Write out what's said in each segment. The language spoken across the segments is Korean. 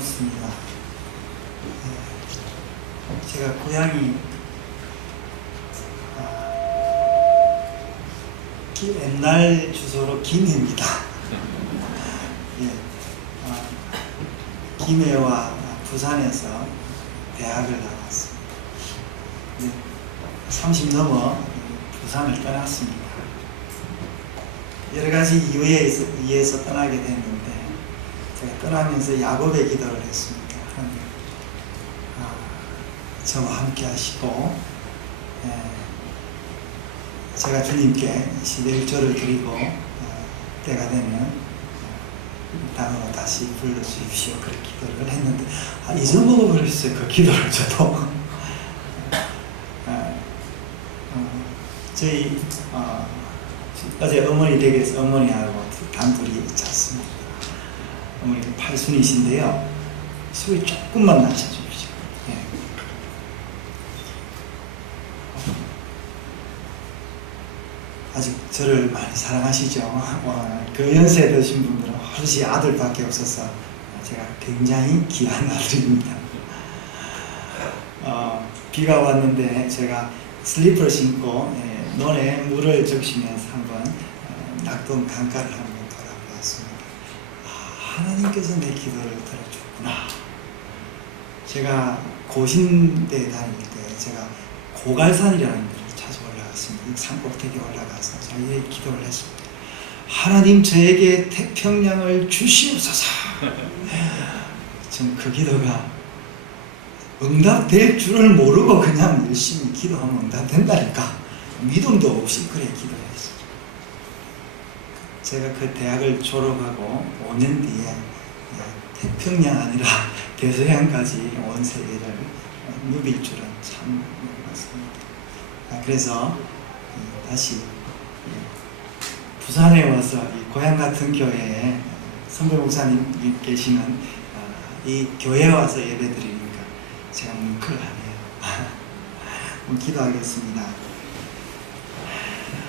반갑습니다. 제가 고향이 옛날 주소로 김해입니다. 김해와 부산에서 대학을 나왔습니다. 30 넘어 부산을 떠났습니다. 여러 가지 이유에 의해서 떠나게 됐는데, 제가 떠나면서 야곱의 기도를 했습니다. 하나님, 저와 함께 하시고, 제가 주님께 시대일조를 드리고 때가 되면 이 땅으로 다시 불러주십시오. 그렇게 기도를 했는데, 잊어먹어 버렸어요. 그 기도를 저도. 저희 어제 어머니 댁에서 어머니하고 단둘이 잤습니다. 어머니가 팔순이신데요. 소리 조금만 낮춰주십시오. 아직 저를 많이 사랑하시죠. 그 연세 드신 분들은 혹시 아들밖에 없어서 제가 굉장히 귀한 아들입니다. 비가 왔는데 제가 슬리퍼를 신고 논에 물을 적시면서 한번 낙동 강가를 한번 돌아보았습니다. 하나님께서 내 기도를 들어줬구나. 제가 고신대 다닐 때 제가 고갈산이라는 데를 자주 올라갔습니다. 산 꼭대기에 올라가서 제가 이 기도를 했습니다. 하나님, 저에게 태평양을 주시옵소서. 저는 그 기도가 응답될 줄을 모르고 그냥 열심히 기도하면 응답된다니까, 믿음도 없이 그래 기도했어요. 제가 그 대학을 졸업하고 5년 뒤에 태평양 아니라 대서양까지 온 세계를 누빌 줄은 참 몰랐습니다. 그래서 다시 부산에 와서 이 고향 같은 교회에 선배 목사님 계시는 이 교회에 와서 예배드리니까 제가 뭉클하네요. 기도하겠습니다.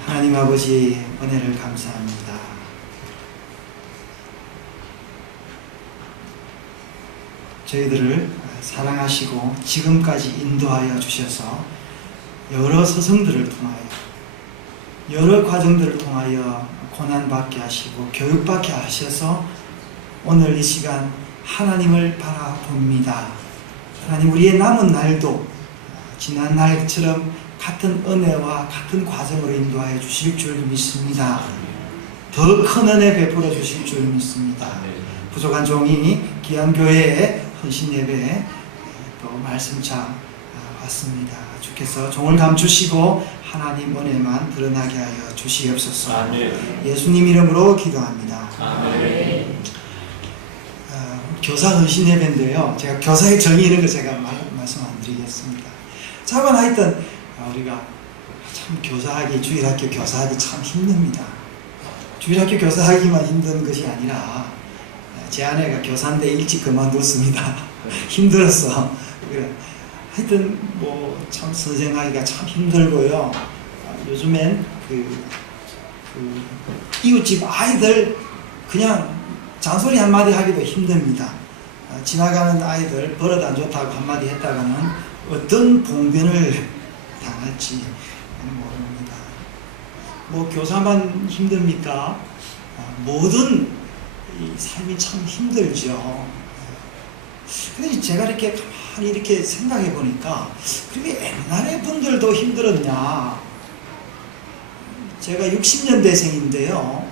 하나님 아버지, 은혜를 감사합니다. 저희들을 사랑하시고 지금까지 인도하여 주셔서 여러 서성들을 통하여, 여러 과정들을 통하여 고난받게 하시고 교육받게 하셔서 오늘 이 시간 하나님을 바라봅니다. 하나님, 우리의 남은 날도 지난 날처럼 같은 은혜와 같은 과정으로 인도하여 주실 줄 믿습니다. 더 큰 은혜 베풀어 주실 줄 믿습니다. 부족한 종이 귀한 교회에 헌신 예배에 또 말씀차 왔습니다. 주께서 종을 감추시고 하나님 은혜만 드러나게 하여 주시옵소서. 아멘. 예수님 이름으로 기도합니다. 아멘. 교사 헌신 예배인데요, 제가 교사의 정의 이런 거 제가 말씀 안 드리겠습니다. 자만 하여튼 우리가 참 교사하기, 주일학교 교사하기 참 힘듭니다. 주일학교 교사하기만 힘든 것이 아니라 제 아내가 교사인데 일찍 그만뒀습니다. 힘들었어. 하여튼 뭐 참 선생하기가 참 힘들고요. 요즘엔 이웃집 아이들 그냥 잔소리 한마디 하기도 힘듭니다. 지나가는 아이들 버릇 안 좋다고 한마디 했다가는 어떤 봉변을 당할지 모릅니다. 뭐 교사만 힘듭니까? 모든 이 삶이 참 힘들죠. 근데 제가 이렇게 가만히 이렇게 생각해 보니까, 그렇게 옛날에 분들도 힘들었냐? 제가 60년대생인데요.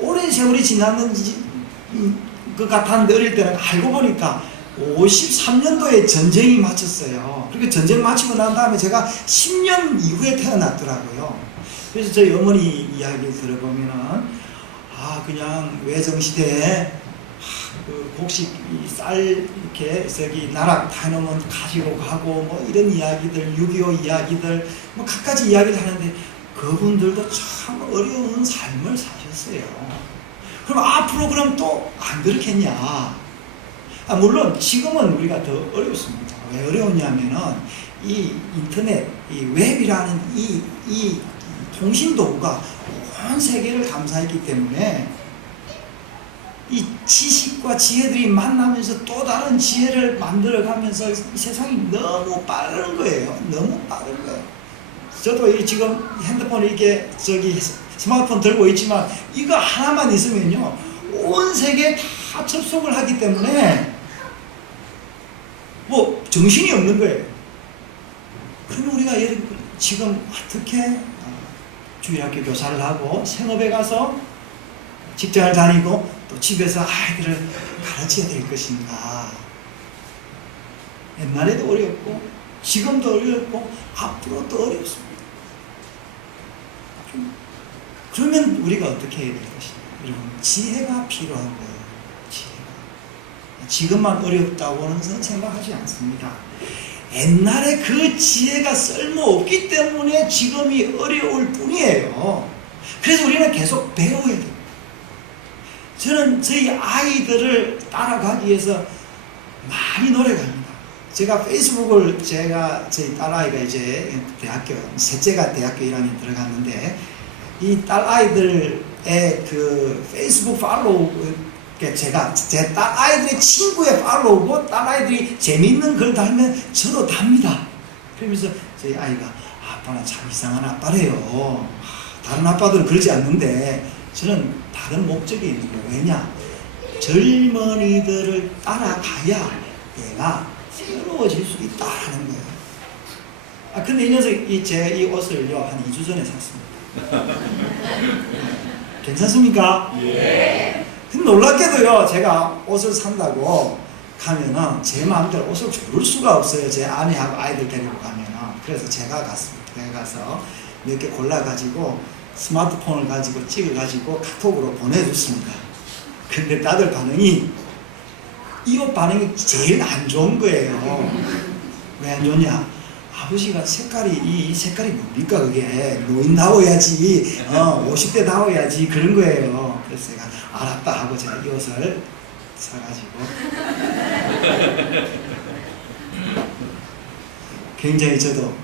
오랜 세월이 지났는지 그 같았는데 어릴 때는 알고 보니까 53년도에 전쟁이 마쳤어요. 그렇게 전쟁 마치고 난 다음에 제가 10년 이후에 태어났더라고요. 그래서 저희 어머니 이야기를 들어보면은 그냥 외정시대에 곡식 쌀 이렇게 나락 다 놓으면 가지고 가고 뭐 이런 이야기들, 6.25 이야기들 뭐 갖가지 이야기를 하는데, 그분들도 참 어려운 삶을 사셨어요. 그럼 앞으로 그럼 또 안 그렇겠냐? 물론 지금은 우리가 더 어렵습니다. 왜 어려웠냐면은 이 인터넷, 이 웹이라는 이 통신 도구가 온 세계를 감싸했기 때문에 이 지식과 지혜들이 만나면서 또 다른 지혜를 만들어가면서 이 세상이 너무 빠른 거예요. 너무 빠른 거예요. 저도 이 지금 핸드폰 이렇게 스마트폰 들고 있지만 이거 하나만 있으면요 온 세계에 다 접속을 하기 때문에 뭐 정신이 없는 거예요. 그러면 우리가 지금 어떻게 주일학교 교사를 하고 생업에 가서 직장을 다니고 또 집에서 아이들을 가르쳐야 될 것인가. 옛날에도 어려웠고 지금도 어렵고 앞으로도 어렵습니다. 그러면 우리가 어떻게 해야 될 것인가. 여러분 지혜가 필요한 거예요. 지혜가. 지금만 어렵다고는 생각하지 않습니다. 옛날에 그 지혜가 쓸모없기 때문에 지금이 어려울 뿐이에요. 그래서 우리는 계속 배워야 돼요. 저는 저희 아이들을 따라가기 위해서 많이 노력합니다. 제가 페이스북을 저희 딸아이가 이제 셋째가 대학교 1학년 들어갔는데 이 딸아이들의 그 페이스북 팔로우 제가 제 딸아이들의 친구의 팔로우고 딸아이들이 재밌는 글 달면 저도 답니다. 그러면서 저희 아이가 아빠는 참 이상한 아빠래요. 다른 아빠들은 그러지 않는데 저는 다른 목적이 있는 거예요. 왜냐? 젊은이들을 따라가야 내가 새로워질 수 있다는 거예요. 근데 이 녀석이 이 옷을요 한 2주 전에 샀습니다. 괜찮습니까? 예. 근데 놀랍게도요 제가 옷을 산다고 가면은 제 마음대로 옷을 고를 수가 없어요. 제 아내하고 아이들 데리고 가면은. 그래서 제가 갔습니다. 제가 가서 몇 개 골라가지고 스마트폰을 가지고 찍어가지고 카톡으로 보내줬습니다. 근데 다들 반응이 이 옷 반응이 제일 안 좋은 거예요. 왜 안 좋냐? 아버지가 이 색깔이 뭡니까 그게 노인다워야지 50대다워야지 그런 거예요. 그래서 제가 알았다 하고 제가 이 옷을 사가지고 굉장히 저도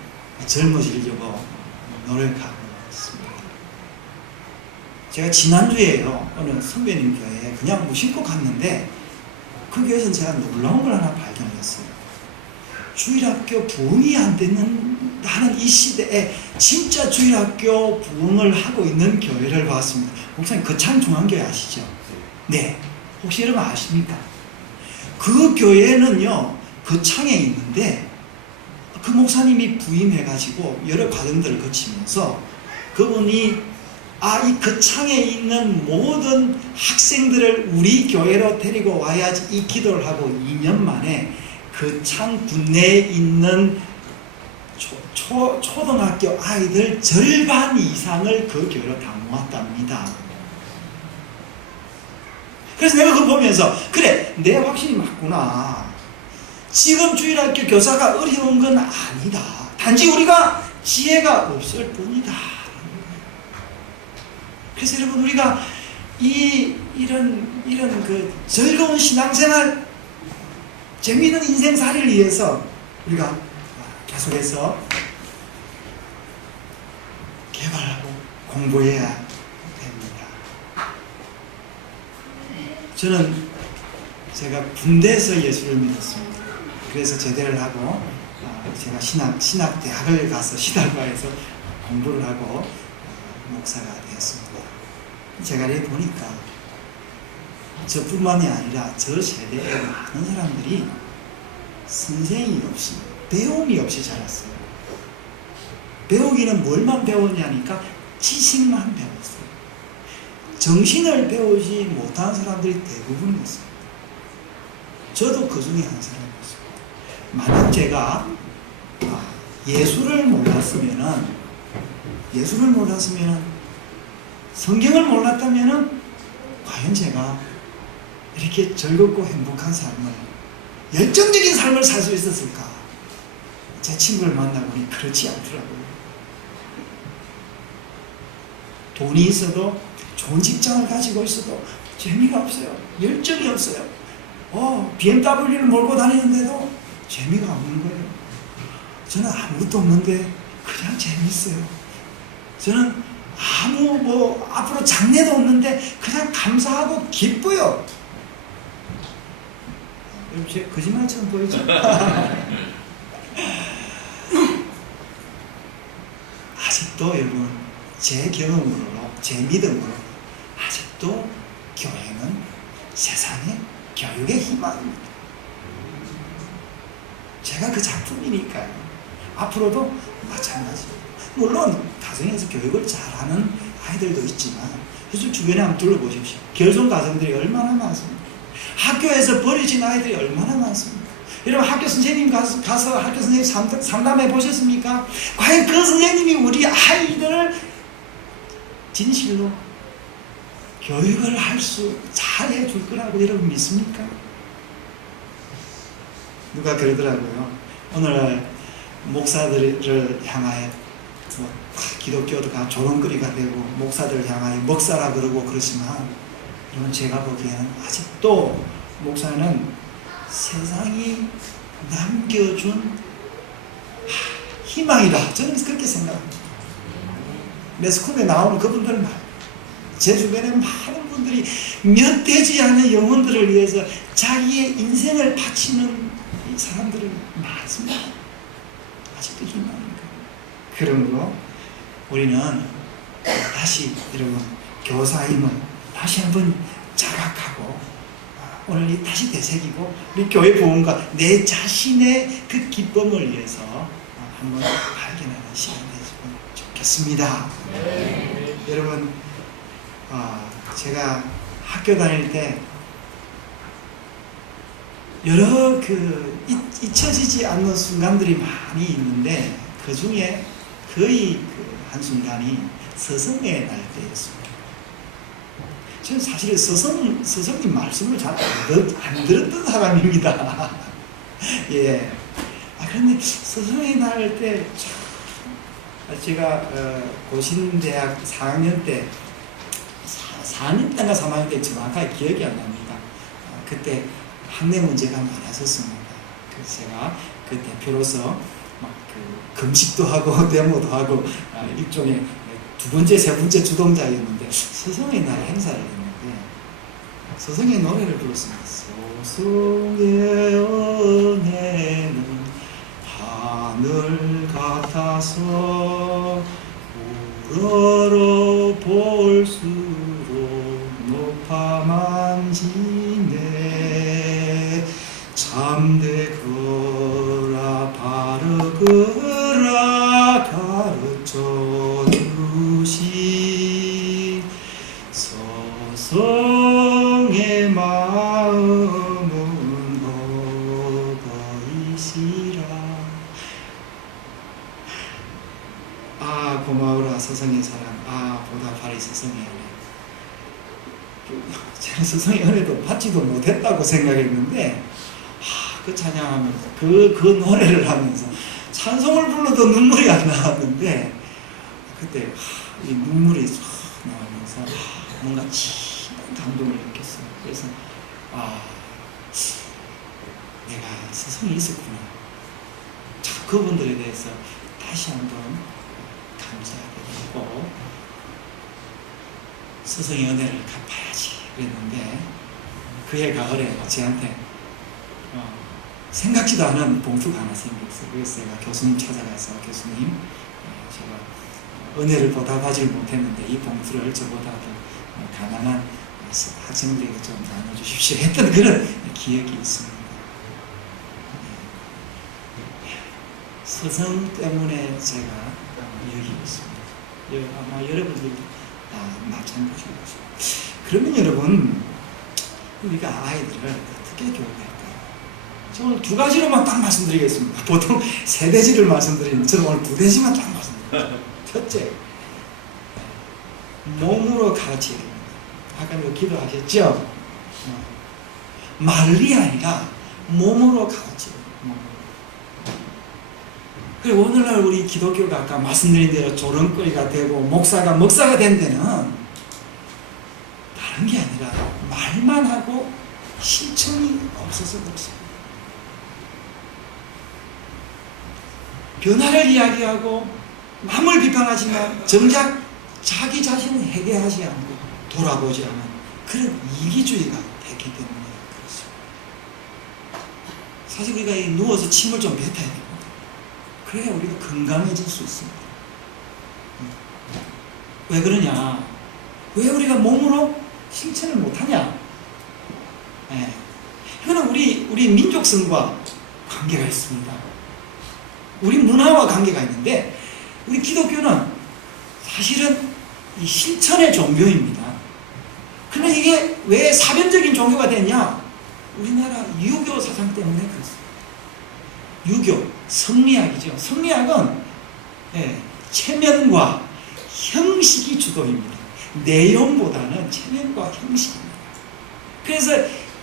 젊어지려고 노력하고 있습니다. 제가 지난주에요 어느 선배님 교회에 그냥 무심코 갔는데 그 교회에서 제가 놀라운 걸 하나 발견했어요. 주일학교 부흥이 안 되는 하는 이 시대에 진짜 주일학교 부흥을 하고 있는 교회를 봤습니다. 목사님 거창중앙교회 아시죠? 네. 혹시 여러분 아십니까? 그 교회는요 거창에 있는데 그 목사님이 부임해가지고 여러 과정들을 거치면서 그분이 이 거창에 있는 모든 학생들을 우리 교회로 데리고 와야지 이 기도를 하고 2년 만에 거창 군내에 있는 초등학교 아이들 절반 이상을 그 교회로 다 모았답니다. 그래서 내가 그걸 보면서 그래 내가 확실히 맞구나. 지금 주일학교 교사가 어려운 건 아니다. 단지 우리가 지혜가 없을 뿐이다. 그래서 여러분 우리가 이런 그 즐거운 신앙생활 재미있는 인생살이를 위해서 우리가 계속해서 개발하고 공부해야 됩니다. 저는 제가 군대에서 예수를 믿었습니다. 그래서 제대를 하고 제가 신학대학을 가서 신학과에서 공부를 하고 목사가 되었습니다. 제가 이렇게 보니까 저뿐만이 아니라 저 세대의 많은 사람들이 선생이 없이 배움이 없이 자랐어요. 배우기는 뭘만 배웠냐니까 지식만 배웠어요. 정신을 배우지 못한 사람들이 대부분이었어요. 저도 그 중에 한 사람이었어요. 만약 제가 예수를 몰랐으면 성경을 몰랐다면 과연 제가 이렇게 즐겁고 행복한 삶을 열정적인 삶을 살 수 있었을까? 제 친구를 만나보니 그렇지 않더라고요. 돈이 있어도 좋은 직장을 가지고 있어도 재미가 없어요. 열정이 없어요. BMW를 몰고 다니는데도 재미가 없는 거예요. 저는 아무것도 없는데 그냥 재밌어요. 저는 아무 뭐 앞으로 장래도 없는데 그냥 감사하고 기뻐요. 여러분 제 거짓말처럼 보이죠? 아직도 여러분 제 경험으로 제 믿음으로 아직도 교회는 세상의 교육의 희망입니다. 제가 그 작품이니까요. 앞으로도 마찬가지입니다. 물론 가정에서 교육을 잘하는 아이들도 있지만 요즘 주변에 한번 둘러보십시오. 결손 가정들이 얼마나 많습니까? 학교에서 버려진 아이들이 얼마나 많습니까? 여러분 학교 선생님 가서 학교 선생님 상담해 보셨습니까? 과연 그 선생님이 우리 아이들을 진실로 교육을 할 수 잘 해줄 거라고 여러분 믿습니까? 누가 그러더라고요. 오늘 목사들을 향하여 뭐 기독교가 조롱거리가 되고 목사들을 향하여 먹사라 그러고 그러지만 여러분 제가 보기에는 아직도 목사는 세상이 남겨준 희망이다. 저는 그렇게 생각합니다. 매스컴에 나오는 그분들 제 주변에 많은 분들이 몇 되지 않은 영혼들을 위해서 자기의 인생을 바치는 이 사람들은 많습니다. 아직도 희망입니다. 그러므로 우리는 다시 여러분 교사임을 다시 한번 자각하고 오늘 다시 되새기고 우리 교회 부흥과 내 자신의 그 기쁨을 위해서 한번 발견하는 시간이 됐으면 좋겠습니다. 네. 여러분 제가 학교 다닐 때 여러 잊혀지지 않는 순간들이 많이 있는데 그 중에 거의 한순간이 서성의 날 때였습니다. 저는 사실 서성님 말씀을 잘 안 들었던 사람입니다. 예. 그런데 서성의 날 때 제가 고신대학 4학년 때 4학년 때인가 3학년 때 정확하게 기억이 안 납니다. 그때 학내 문제가 많았었습니다. 그래서 제가 그때 비로소 금식도 하고 데모도 하고 일종의 두 번째, 세 번째 주동자였는데 서성의 날 행사를 했는데 서성의 노래를 불렀습니다. 소송의 은혜는 하늘 같아서 우러러 볼수록 높아 만지네 참되거라 바르거라 가르쳐 주시 서성의 마음은 어거이시라. 고마워라 서성의 사랑. 보답하리 서성의 은혜. 제가 서성의 은혜도 받지도 못했다고 생각했는데 그 찬양하면서 그 노래를 하면서 찬송을 불러도 눈물이 안 나왔는데 그때 이 눈물이 쫙 나오면서 뭔가 진한 감동을 느꼈어요. 그래서 내가 서성이 있었구나. 그분들에 대해서 다시 한번 감사하게 되고 서성의 은혜를 갚아야지 그랬는데 그해 가을에 저한테 생각지도 않은 봉투가 하나 생겼어요. 그래서 제가 교수님 찾아가서 교수님 제가 은혜를 보답하지 못했는데 이 봉투를 저보다 더 가난한 학생들에게 좀 나눠주십시오 했던 그런 기억이 있습니다. 서성 때문에 제가 여기 있습니다. 아마 여러분들도 다 마찬가지입니다. 그러면 여러분 우리가 아이들을 어떻게 교육할까요? 저는 두 가지로만 딱 말씀드리겠습니다. 보통 세 대지를 말씀드리는데 저는 오늘 두 대지만 딱 말씀드립니다. 첫째, 몸으로 가르쳐야 됩니다. 아까 기도하셨죠? 말이 아니라 몸으로 가르쳐야 됩니다. 그리고 오늘날 우리 기독교가 아까 말씀드린 대로 조롱거리가 되고 목사가 먹사가 된 데는 다른 게 아니라 말만 하고 실천이 없어서 그렇습니다. 변화를 이야기하고 남을 비판하지만 정작 자기 자신을 회개하지 않고 돌아보지 않은 그런 이기주의가 됐기 때문에 그렇습니다. 사실 우리가 누워서 침을 좀 뱉어야 됩니다. 그래야 우리가 건강해질 수 있습니다. 왜 그러냐? 왜 우리가 몸으로 실천을 못하냐? 네. 이거는 우리 민족성과 관계가 있습니다. 우리 문화와 관계가 있는데, 우리 기독교는 사실은 이 실천의 종교입니다. 그런데 이게 왜 사변적인 종교가 됐냐? 우리나라 유교 사상 때문에 그렇습니다. 유교, 성리학이죠. 성리학은 체면과 형식이 주도입니다. 내용보다는 체면과 형식입니다. 그래서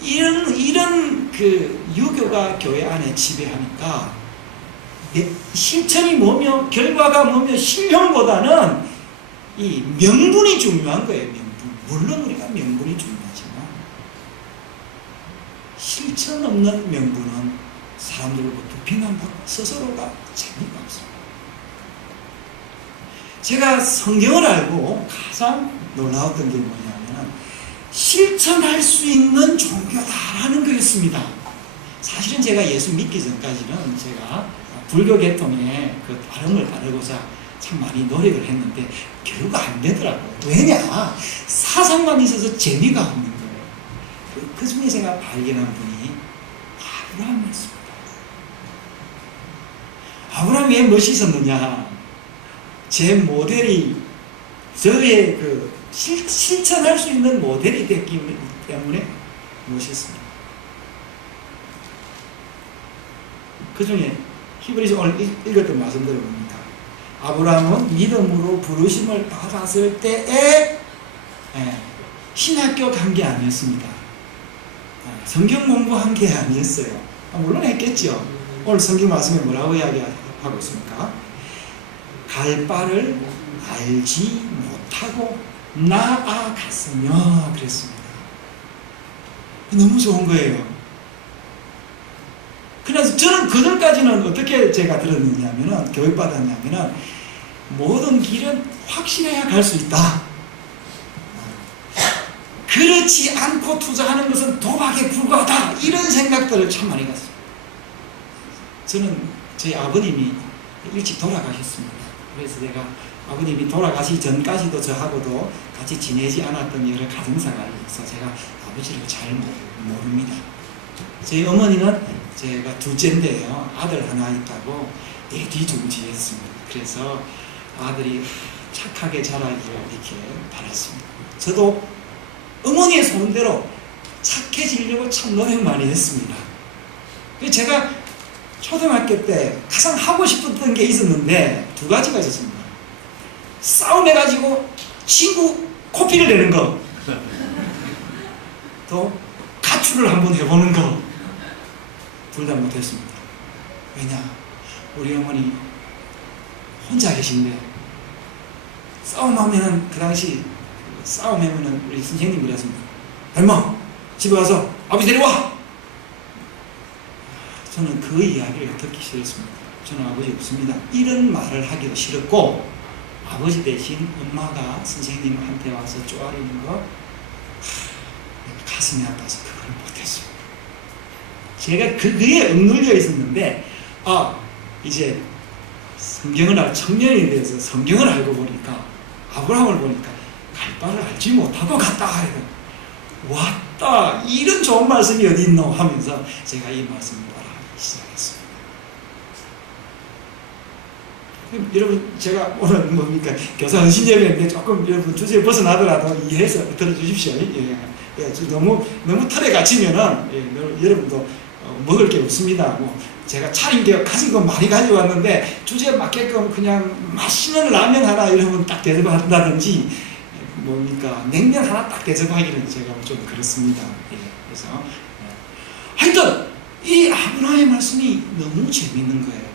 이런 그 유교가 교회 안에 지배하니까 실천이 뭐며 결과가 뭐며 신령보다는 이 명분이 중요한 거예요. 명분. 물론 우리가 명분이 중요하지만 실천 없는 명분은 사람들로부터 비난받고 스스로가 재미가 없습니다. 제가 성경을 알고 가장 놀라웠던 게 뭐냐면 실천할 수 있는 종교다라는 거였습니다. 사실은 제가 예수 믿기 전까지는 제가 불교 계통의 그 발음을 따르고자 참 많이 노력을 했는데 결국 안 되더라고요. 왜냐? 사상만 있어서 재미가 없는 거예요. 그 중에 제가 발견한 분이 아브라함이었습니다. 아브라함이 왜 멋있었느냐? 제 모델이 저의 그 실천할 수 있는 모델이 됐기 때문에 멋있습니다. 그 중에 히브리서 오늘 읽었던 말씀 들어보니까 아브라함은 믿음으로 부르심을 받았을 때에 신학교 간 게 아니었습니다. 성경 공부한 게 아니었어요. 물론 했겠죠. 오늘 성경 말씀에 뭐라고 이야기하고 있습니까? 갈 바를 알지 못하고 나아갔으며 그랬습니다. 너무 좋은 거예요. 그래서 저는 그전까지는 어떻게 제가 들었느냐면은, 교육받았냐면은, 모든 길은 확신해야 갈 수 있다. 그렇지 않고 투자하는 것은 도박에 불과하다. 이런 생각들을 참 많이 갔어요. 저는 저희 아버님이 일찍 돌아가셨습니다. 그래서 제가 아버님이 돌아가시 전까지도 저하고도 같이 지내지 않았던 여러 가정사가 있어서 제가 아버지를 잘 모릅니다. 저희 어머니는 제가 둘째인데요, 아들 하나 있다고 뒤죽지했습니다. 그래서 아들이 착하게 자라기를 이렇게 바랐습니다. 저도 어머니의 소원대로 착해지려고 참 노력 많이 했습니다. 제가 초등학교 때 가장 하고 싶었던 게 있었는데 두 가지가 있었습니다. 싸움해가지고 친구 코피를 내는 거, 또 가출을 한번 해보는 거. 둘 다 못했습니다. 왜냐? 우리 어머니 혼자 계신데 싸움하면, 그 당시 싸움하면은 우리 선생님이 그랬습니다. 엄마 집에 와서 아버지 데려와. 저는 그 이야기를 듣기 싫었습니다. 저는 아버지 없습니다. 이런 말을 하기도 싫었고, 아버지 대신 엄마가 선생님한테 와서 쪼아리는 거 가슴이 아파서 그걸 못했습니다. 제가 그거에 억눌려 있었는데, 이제 성경을 청년이 돼서 성경을 알고 보니까, 아브라함을 보니까 갈 바를 알지 못하고 갔다. 왔다. 이런 좋은 말씀이 어디 있노 하면서 제가 이 말씀을 따라하기 시작했습니다. 여러분, 제가 오늘 뭡니까? 교사 헌신예배인데 조금 여러분 주제에 벗어나더라도 이해해서 들어주십시오. 너무 틀에 갇히면은 여러분도 먹을 게 없습니다. 제가 차린 게 가진 건 많이 가지고 왔는데 주제에 맞게끔 그냥 맛있는 라면 하나 이러면 딱 대접한다든지, 뭡니까? 냉면 하나 딱 대접하기는 제가 좀 그렇습니다. 그래서 하여튼 이 아브라함의 말씀이 너무 재밌는 거예요.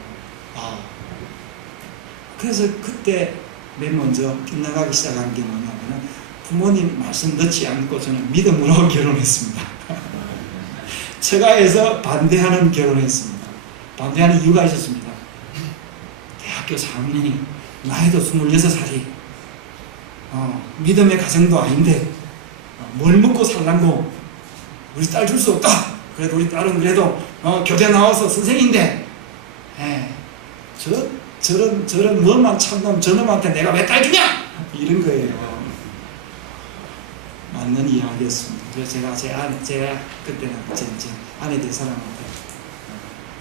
그래서 그때 맨 먼저 빗나가기 시작한 게 뭐냐면은, 부모님 말씀 듣지 않고 저는 믿음으로 결혼했습니다. 처가에서 반대하는 결혼을 했습니다. 반대하는 이유가 있었습니다. 대학교 4학년이 나이도 26살이 믿음의 가정도 아닌데 뭘 먹고 살란고 우리 딸 줄 수 없다. 그래도 우리 딸은 그래도 교대 나와서 선생인데 저런 뭐만 참놈 저놈한테 내가 왜 딸 주냐 이런 거예요. 맞는 이야기였습니다. 그래서 제가 그때는 제 아내 될 사람한테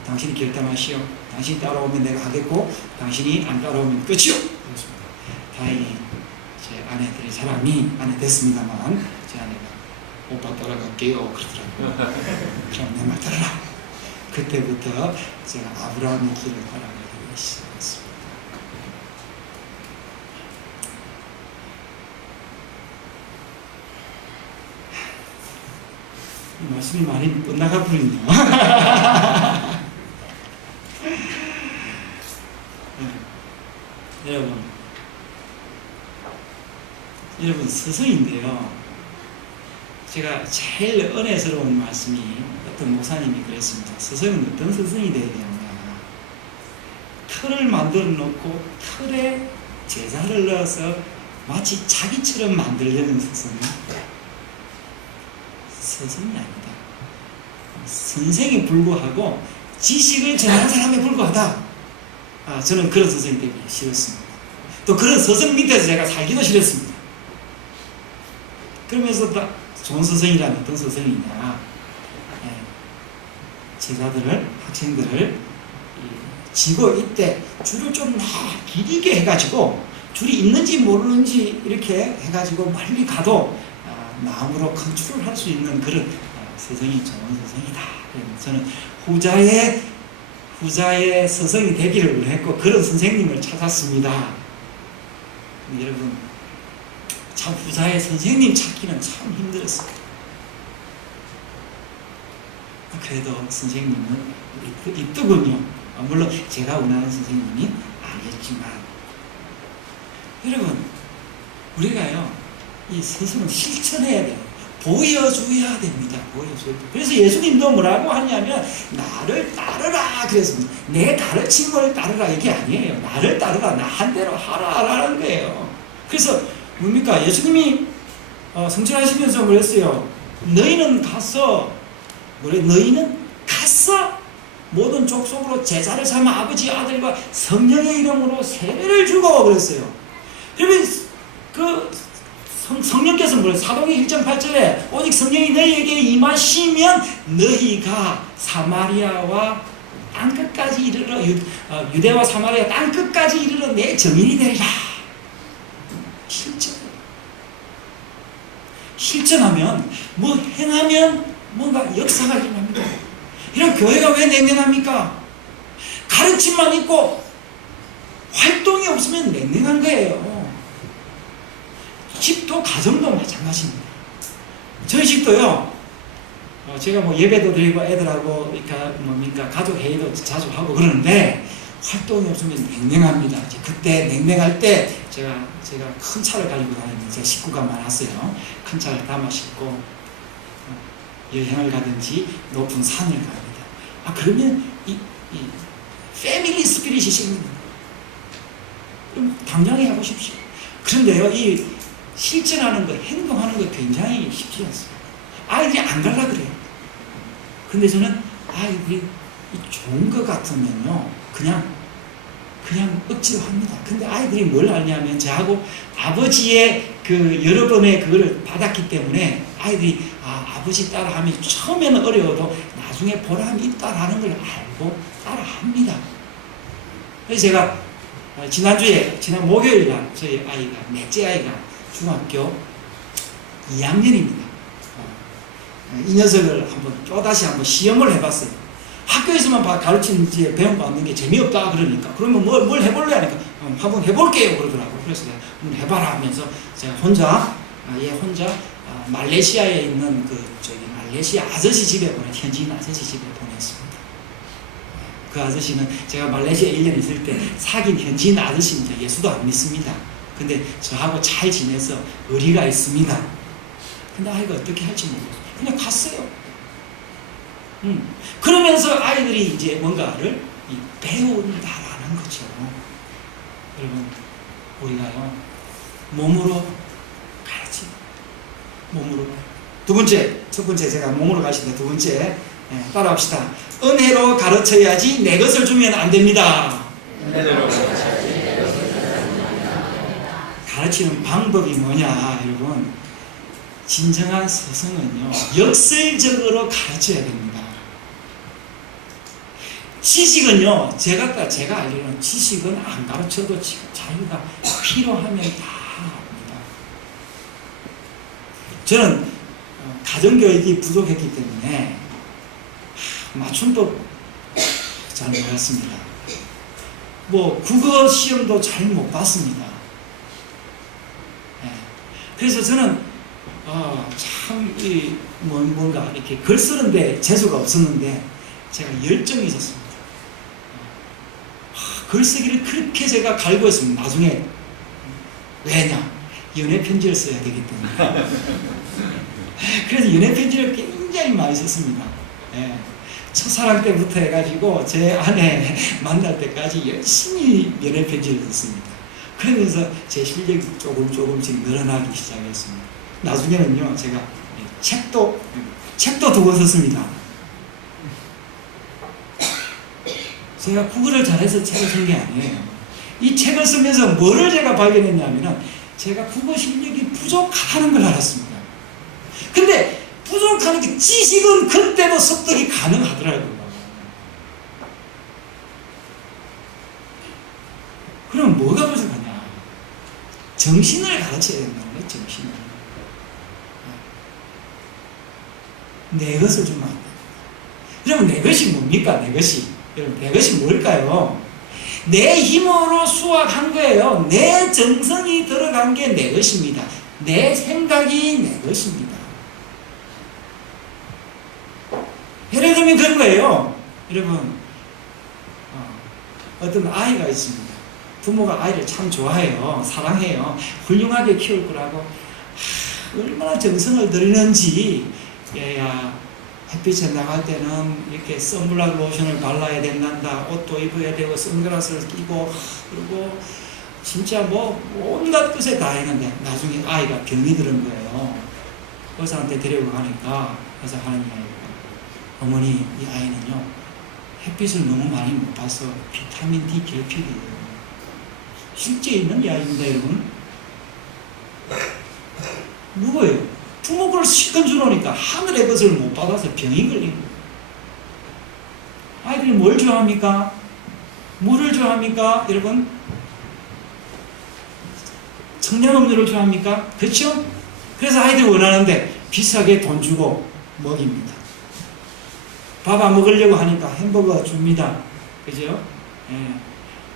당신이 결단하시오. 당신이 따라오면 내가 하겠고 당신이 안 따라오면 끝이오. 그렇습니다. 다행히 제 아내 될 사람이 아내 됐습니다만 제 아내가 오빠 따라갈게요 그러더라고요. 그럼 내 말 따라라. 그때부터 제가 아브라함의 길을 따라가기 시작했습니다. 이 말씀이 많이 엇나가 버리네요. 여러분 스승인데요. 제가 제일 은혜스러운 말씀이 어떤 목사님이 그랬습니다. 스승은 어떤 스승이 되어야 되느냐. 틀을 만들어 놓고 틀에 제자를 넣어서 마치 자기처럼 만들려는 스승은 스승이 아니다. 선생에 불구하고 지식을 전하는 사람에 불구하다. 저는 그런 스승이 되기 싫었습니다. 또 그런 스승 밑에서 제가 살기도 싫었습니다. 그러면서 좋은 스승이란 어떤 스승이냐. 제자들을, 학생들을 지고 이때 줄을 좀 길게 해가지고 줄이 있는지 모르는지 이렇게 해가지고 멀리 가도 마음으로 컨트롤할 수 있는 그런 스승이 좋은 스승이다. 저는 후자의 스승이 되기를 했고 그런 선생님을 찾았습니다. 여러분 참 후자의 선생님 찾기는 참 힘들었어요. 그래도 선생님은 있더군요. 물론 제가 원하는 선생님이 아니었지만 여러분 우리가요 이 스승은 실천해야 돼요. 보여줘야 됩니다. 보여줘야 돼요. 그래서 예수님도 뭐라고 하냐면 나를 따르라 그랬습니다. 내 가르침을 따르라 이게 아니에요. 나를 따르라 나 한 대로 하라라는 거예요. 그래서 뭡니까? 예수님이 성천하시면서 그랬어요. 너희는 가서 모든 족속으로 제자를 삼아 아버지 아들과 성령의 이름으로 세례를 주고 그랬어요. 그러면 그 성령께서 뭐래요? 사도행 1장 8절에 오직 성령이 너희에게 임하시면 너희가 사마리아와 땅끝까지 이르러 유대와 사마리아 땅끝까지 이르러 내 증인이 되리라. 실천하면 뭐 행하면 뭔가 역사가 일어납니다. 이런 교회가 왜 냉랭합니까? 가르침만 있고 활동이 없으면 냉랭한 거예요. 집도 가정도 마찬가지입니다. 저희 집도요. 제가 뭐 예배도 드리고 애들하고 그러니까 가족 회의도 자주 하고 그러는데 활동이 없으면 냉랭합니다. 그때 냉랭할 때 제가 큰 차를 가지고 다니는데 제 식구가 많았어요. 큰 차를 담아 싣고 여행을 가든지 높은 산을 갑니다. 그러면 이 패밀리 스피릿이 생깁니다. 그럼 당장에 해보십시오. 그런데요, 이 실천하는 거, 행동하는 거 굉장히 쉽지 않습니다. 아이들이 안 갈라 그래요. 근데 저는 아이들이 좋은 것 같으면요, 그냥 억지로 합니다. 근데 아이들이 뭘 알냐면 저하고 아버지의 그 여러 번의 그거를 받았기 때문에 아이들이 아버지 따라 하면 처음에는 어려워도 나중에 보람이 있다라는 걸 알고 따라 합니다. 그래서 제가 지난 목요일날 저희 아이가, 넷째 아이가 중학교 2학년입니다. 이 녀석을 또다시 한번 시험을 해봤어요. 학교에서만 가르치는지 배움받는 게 재미없다 그러니까 그러면 뭘 해볼래 하니까 한번 해볼게요 그러더라고요. 그래서 내가 한번 해봐라 하면서 제가 혼자 말레이시아에 있는 말레이시아 아저씨 집에 현지인 아저씨 집에 보냈습니다. 그 아저씨는 제가 말레이시아에 1년 있을 때 사귄 현지인 아저씨입니다. 예수도 안 믿습니다. 근데 저하고 잘 지내서 의리가 있습니다. 근데 아이가 어떻게 할지 모르겠어요. 그냥 갔어요. 그러면서 아이들이 이제 뭔가를 배운다라는 거죠. 여러분, 우리가요, 몸으로 가르치. 몸으로. 두 번째, 첫 번째 제가 몸으로 가르친다. 두 번째, 따라합시다. 은혜로 가르쳐야지 내 것을 주면 안 됩니다. 가르치는 방법이 뭐냐, 여러분? 진정한 스승은요, 역설적으로 가르쳐야 됩니다. 지식은요, 제가 알기로는 지식은 안 가르쳐도 자기가 필요하면 다 합니다. 저는 가정교육이 부족했기 때문에 맞춤법 잘 몰랐습니다. 국어 시험도 잘 못 봤습니다. 그래서 저는 뭔가 이렇게 글 쓰는데 재수가 없었는데 제가 열정이 있었습니다. 글쓰기를 그렇게 제가 갈구했습니다. 나중에. 왜냐? 연애편지를 써야 되기 때문에. 그래서 연애편지를 굉장히 많이 썼습니다. 첫사랑 때부터 해가지고 제 아내 만날 때까지 열심히 연애편지를 썼습니다. 그러면서 제 실력이 조금씩 늘어나기 시작했습니다. 나중에는요, 제가 책도 두고 썼습니다. 제가 국어를 잘해서 책을 쓴 게 아니에요. 이 책을 쓰면서 뭐를 제가 발견했냐면 제가 국어 실력이 부족하다는 걸 알았습니다. 근데 부족하는 게 지식은 그때도 습득이 가능하더라고요. 그럼 뭐가 부족하냐? 정신을 가르쳐야 된다는 거예요. 정신을. 내 것을 주면 안 됩니다. 그러면 내 것이 뭡니까? 내 것이. 여러분, 내 것이 뭘까요? 내 힘으로 수확한 거예요. 내 정성이 들어간 게 내 것입니다. 내 생각이 내 것입니다. 예를 들면 그런 거예요. 여러분, 어떤 아이가 있습니다. 부모가 아이를 참 좋아해요. 사랑해요. 훌륭하게 키울 거라고 얼마나 정성을 들이는지. 얘야, 햇빛에 나갈 때는 이렇게 선블락 로션을 발라야 된단다. 옷도 입어야 되고 선글라스를 끼고, 그리고 진짜 온갖 뜻에 다 했는데 나중에 아이가 병이 들은 거예요. 의사한테 데리고 가니까 의사 하는 이야기가, 어머니, 이 아이는요 햇빛을 너무 많이 못 봐서 비타민 D 결핍이에요. 실제 있는 이야기입니다, 여러분. 누구예요? 부모를 실컷 주놓으니까 하늘의 것을 못 받아서 병이 걸린 거예요. 아이들이 뭘 좋아합니까? 물을 좋아합니까? 여러분? 청량음료를 좋아합니까? 그렇죠? 그래서 아이들이 원하는데 비싸게 돈 주고 먹입니다. 밥 안 먹으려고 하니까 햄버거 줍니다. 그죠?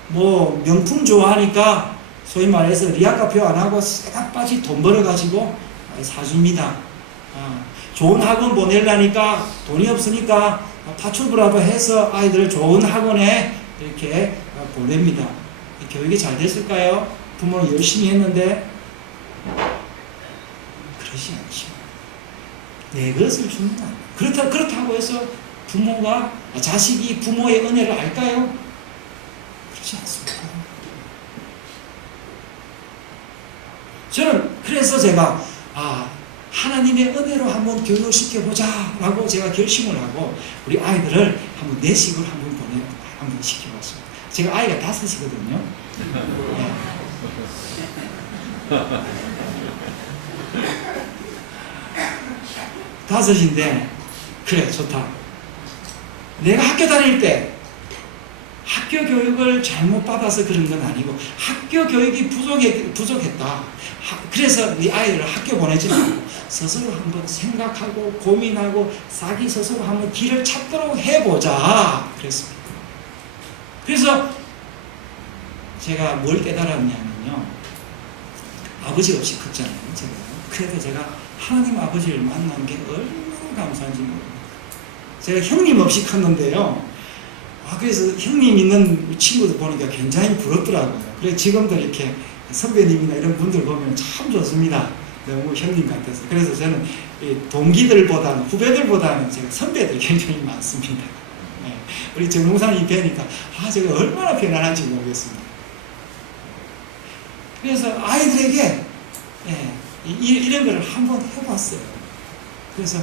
명품 좋아하니까 소위 말해서 리아카표 안 하고 쇠값까지 돈 벌어가지고 사줍니다. 좋은 학원 보내려니까 돈이 없으니까 파출부라도 해서 아이들을 좋은 학원에 이렇게 보냅니다. 교육이 잘 됐을까요? 부모는 열심히 했는데 그러지 않죠. 내 것을 줍니다. 그렇다고 해서 자식이 부모의 은혜를 알까요? 그렇지 않습니다. 저는 그래서 제가 하나님의 은혜로 한번 교육시켜보자 라고 제가 결심을 하고 우리 아이들을 한번 내식을 한번 시켜봤습니다. 제가 아이가 5이거든요. 네. 5인데 그래, 좋다. 내가 학교 다닐 때 학교 교육을 잘못 받아서 그런 건 아니고 학교 교육이 부족했다. 그래서 네 아이를 학교 보내지 말고 스스로 한번 생각하고 고민하고 자기 스스로 한번 길을 찾도록 해보자 그랬습니다. 그래서 제가 뭘 깨달았냐면요, 아버지 없이 컸잖아요. 그래서 제가 하나님 아버지를 만난 게 얼마나 감사한지 모릅니다. 제가 형님 없이 컸는데요, 그래서 형님 있는 친구들 보니까 굉장히 부럽더라고요. 그래서 지금도 이렇게 선배님이나 이런 분들 보면 참 좋습니다. 너무 형님 같아서. 그래서 저는 동기들보다는, 후배들보다는 제가 선배들이 굉장히 많습니다. 네. 우리 정동산이 뵈니까 제가 얼마나 편안한지 모르겠습니다. 그래서 아이들에게 이런 걸 한번 해봤어요. 그래서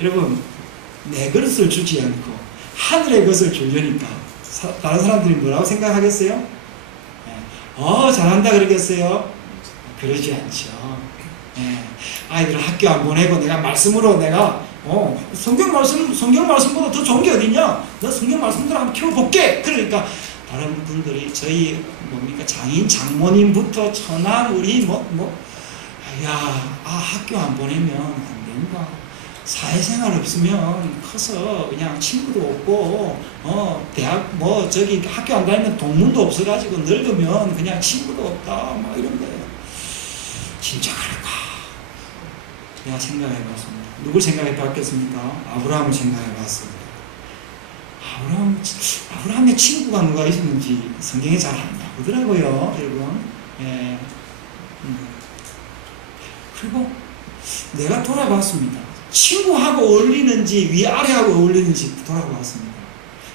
여러분, 내 것을 주지 않고 하늘의 것을 주려니까 다른 사람들이 뭐라고 생각하겠어요? 잘한다 그러겠어요? 그러지 않죠. 아이들 학교 안 보내고 내가 말씀으로 내가 성경 말씀보다 더 좋은 게 어디냐? 너 성경 말씀대로 한번 키워볼게. 그러니까 다른 분들이 저희 장인 장모님부터 천안 우리 학교 안 보내면 안 된다. 사회생활 없으면 커서 그냥 친구도 없고 대학 학교 안 다니면 동문도 없어가지고 늙으면 그냥 친구도 없다 이런 거예요. 진짜 그럴까? 내가 생각해봤습니다. 누굴 생각해봤겠습니까? 아브라함을 생각해봤습니다. 아브라함의 친구가 누가 있었는지 성경에 잘 안 나오더라고요, 여러분. 그리고 내가 돌아봤습니다. 친구하고 어울리는지 위아래하고 어울리는지 돌아봤습니다.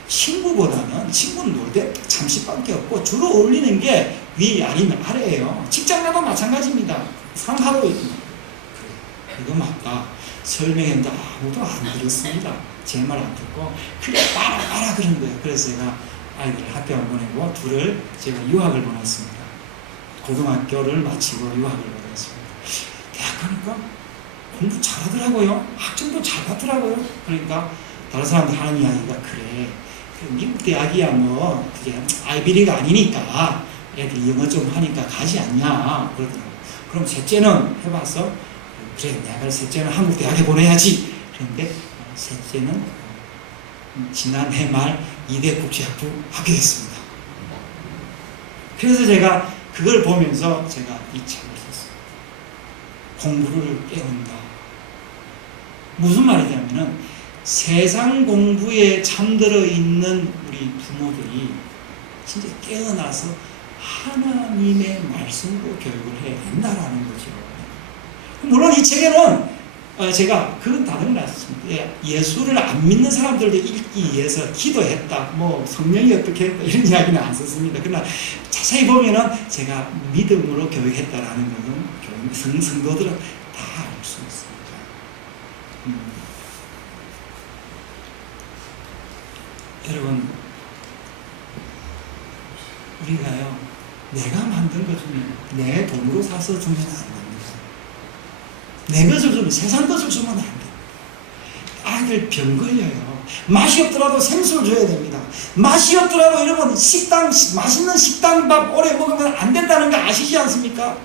친구는 놀 때 잠시밖에 없고 주로 어울리는 게 위 아니면 아래예요. 직장 가도 마찬가지입니다. 상하로 이거 맞다. 설명했는데 아무도 안 들었습니다. 제 말 안 듣고 그래 따라 그런 거예요. 그래서 제가 아이들을 학교 안 보내고 둘을 제가 유학을 보냈습니다. 고등학교를 마치고 유학을 보냈습니다. 대학 가니까 공부 잘하더라고요. 학점도 잘 받더라고요. 그러니까 다른 사람들 하는 이야기가 그래 미국 대학이야 그게 아이비리가 아니니까 애들 영어 좀 하니까 가지 않냐 그러더라고요. 그럼 셋째는 해봤어? 그래 내가 셋째는 한국 대학에 보내야지. 그런데 셋째는 지난해 말 이대 국제학부 합격했습니다. 그래서 제가 그걸 보면서 제가 이 책을 썼어요. 공부를 깨운다. 무슨 말이냐면은 세상 공부에 잠들어 있는 우리 부모들이 진짜 깨어나서 하나님의 말씀으로 교육을 해야 된다라는 거죠. 물론 이 책에는 제가 그건 다른 거 같습니다. 예수를 안 믿는 사람들도 읽기 위해서 기도했다, 성령이 어떻게 했다 이런 이야기는 안 썼습니다. 그러나 자세히 보면은 제가 믿음으로 교육했다라는 것은 성도들은 다 알 수 있습니다. 여러분, 우리가요 내가 만든 것 중에 내 돈으로 사서 주면 안 됩니다. 내 것을 주면 세상 것을 주면 안 됩니다. 아이들 병 걸려요. 맛이 없더라도 생수를 줘야 됩니다. 맛이 없더라도 여러분 맛있는 식당 밥 오래 먹으면 안 된다는 거 아시지 않습니까?